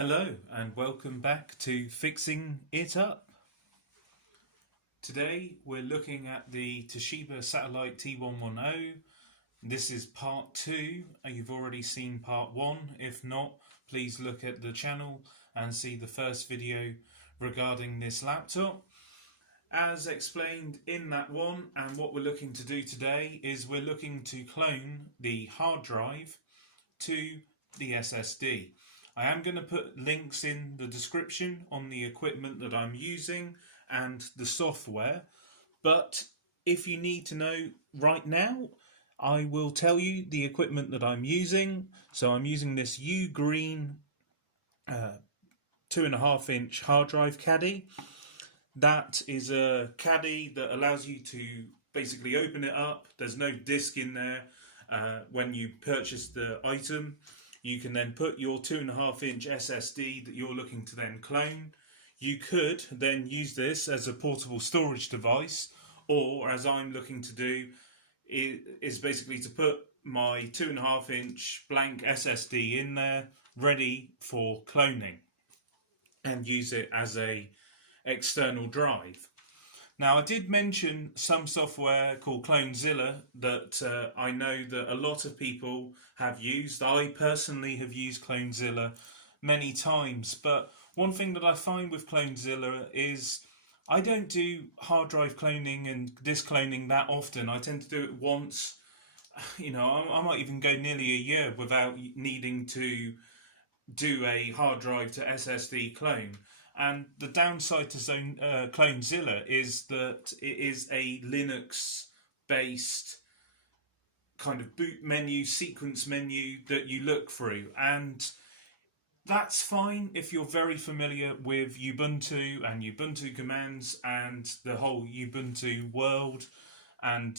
Hello and welcome back to Fixing It Up. Today we're looking at the Toshiba Satellite T110. This is part 2. You've already seen part 1. If not, please look at the channel and see the first video regarding this laptop. As explained in that one, and what we're looking to do today is we're looking to clone the hard drive to the SSD. I am going to put links in the description on the equipment that I'm using and the software, but if you need to know right now, I will tell you the equipment that I'm using. So I'm using this U-Green 2.5-inch hard drive caddy. That is a caddy that allows you to basically open it up. There's no disk in there when you purchase the item. You can then put your 2.5-inch SSD that you're looking to then clone. You could then use this as a portable storage device, or as I'm looking to do, is basically to put my 2.5-inch blank SSD in there, ready for cloning, and use it as a external drive. Now, I did mention some software called Clonezilla that I know that a lot of people have used. I personally have used Clonezilla many times, but one thing that I find with Clonezilla is I don't do hard drive cloning and disk cloning that often. I tend to do it once. I might even go nearly a year without needing to do a hard drive to SSD clone. And the downside to Clonezilla is that it is a Linux-based kind of boot menu, sequence menu that you look through. And that's fine if you're very familiar with Ubuntu and Ubuntu commands and the whole Ubuntu world. And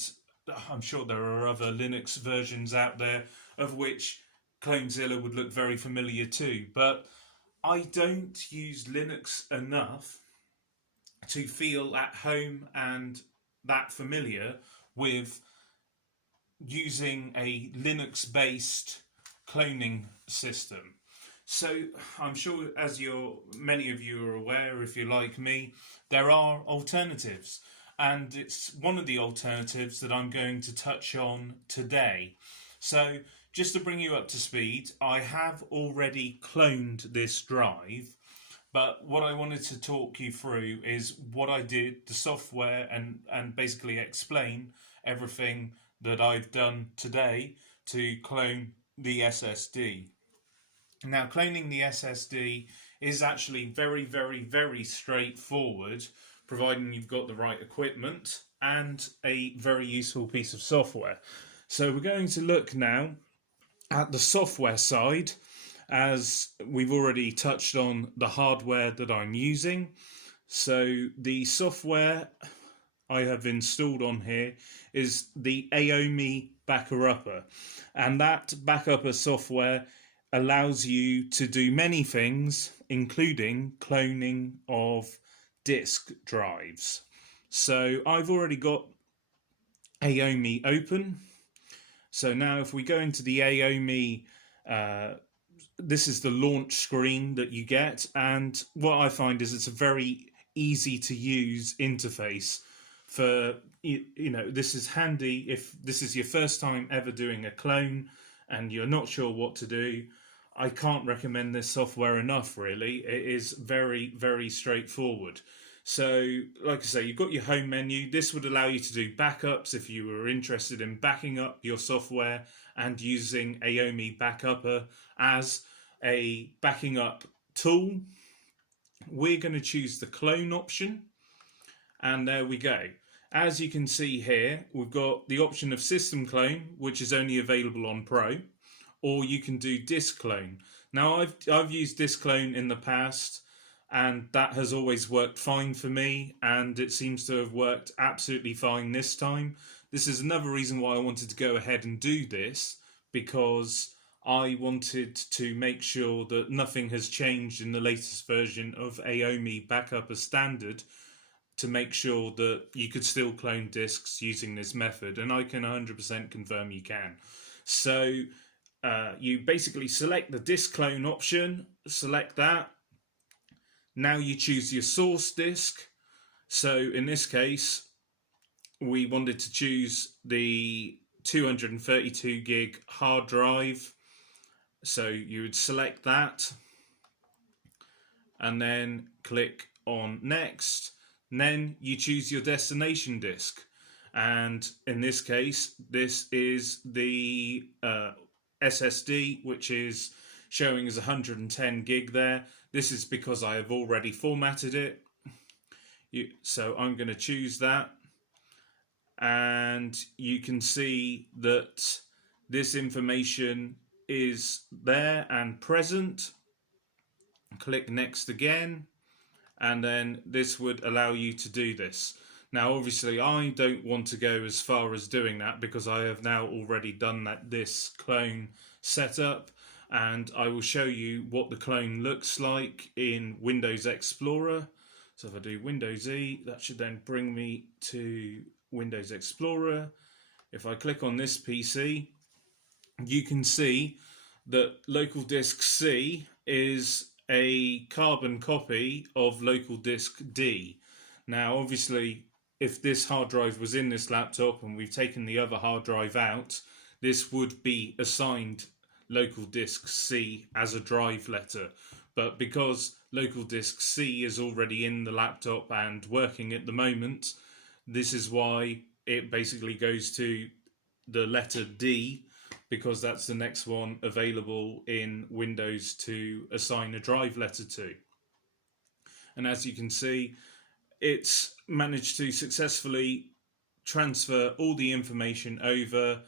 I'm sure there are other Linux versions out there of which Clonezilla would look very familiar too. But I don't use Linux enough to feel at home and that familiar with using a Linux-based cloning system. So I'm sure, as many of you are aware, if you're like me, there are alternatives. And it's one of the alternatives that I'm going to touch on today. So just to bring you up to speed, I have already cloned this drive, but what I wanted to talk you through is what I did, the software, and basically explain everything that I've done today to clone the SSD. Now, cloning the SSD is actually very, very, very straightforward, providing you've got the right equipment and a very useful piece of software. So we're going to look now at the software side, as we've already touched on the hardware that I'm using. So the software I have installed on here is the Aomi Backupper, and that Backupper software allows you to do many things, including cloning of disk drives. So I've already got Aomi open. So now if we go into the Aomi, this is the launch screen that you get, and what I find is it's a very easy to use interface for, this is handy if this is your first time ever doing a clone and you're not sure what to do. I can't recommend this software enough, really. It is very, very straightforward. So, like I say, you've got your home menu. This would allow you to do backups if you were interested in backing up your software and using Aomi Backupper as a backing up tool. We're going to choose the clone option, and there we go. As you can see here, we've got the option of system clone, which is only available on Pro, or you can do disk clone. Now, I've used disk clone in the past, and that has always worked fine for me, and it seems to have worked absolutely fine this time. This is another reason why I wanted to go ahead and do this, because I wanted to make sure that nothing has changed in the latest version of Aomi Backupper standard to make sure that you could still clone disks using this method, and I can 100% confirm you can. So you basically select the disk clone option, select that. Now you choose your source disk. So in this case, we wanted to choose the 232 gig hard drive. So you would select that and then click on next. And then you choose your destination disk. And in this case, this is the SSD, which is showing as 110 gig there. This is because I have already formatted it. So I'm going to choose that. And you can see that this information is there and present. Click next again, and then this would allow you to do this. Now obviously I don't want to go as far as doing that because I have now already done this clone setup, and I will show you what the clone looks like in Windows Explorer. So if I do Windows E, that should then bring me to Windows Explorer. If I click on this PC, you can see that local disk C is a carbon copy of local disk D. Now obviously if this hard drive was in this laptop and we've taken the other hard drive out, this would be assigned local disk C as a drive letter. But because local disk C is already in the laptop and working at the moment, this is why it basically goes to the letter D, because that's the next one available in Windows to assign a drive letter to. And as you can see, it's managed to successfully transfer all the information over,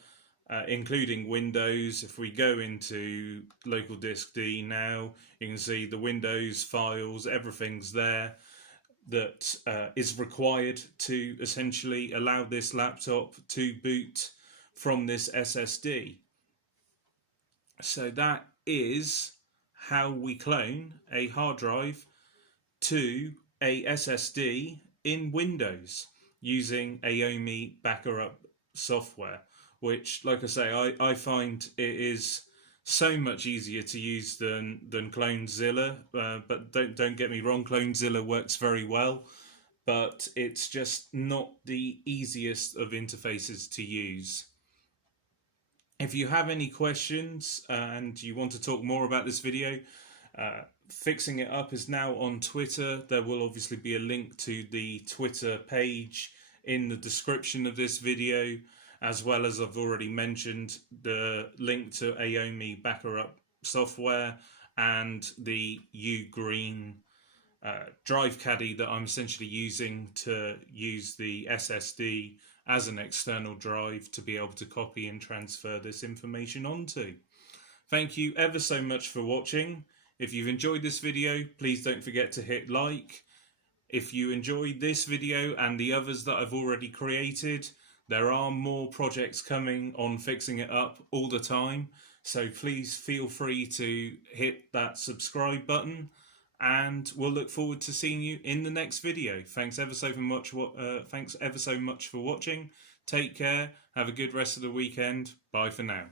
including Windows. If we go into local disk D now, you can see the Windows files, everything's there that is required to essentially allow this laptop to boot from this SSD. So that is how we clone a hard drive to a SSD in Windows using Aomi backup software, which, like I say, I find it is so much easier to use than Clonezilla. But don't get me wrong, Clonezilla works very well, but it's just not the easiest of interfaces to use. If you have any questions and you want to talk more about this video, Fixing It Up is now on Twitter. There will obviously be a link to the Twitter page in the description of this video, as well as I've already mentioned the link to Aomi backup software and the Ugreen drive caddy that I'm essentially using to use the SSD as an external drive to be able to copy and transfer this information onto. Thank you ever so much for watching. If you've enjoyed this video, please don't forget to hit like. If you enjoyed this video and the others that I've already created, there are more projects coming on Fixing It Up all the time, so please feel free to hit that subscribe button, and we'll look forward to seeing you in the next video. Thanks ever so much for watching. Take care. Have a good rest of the weekend. Bye for now.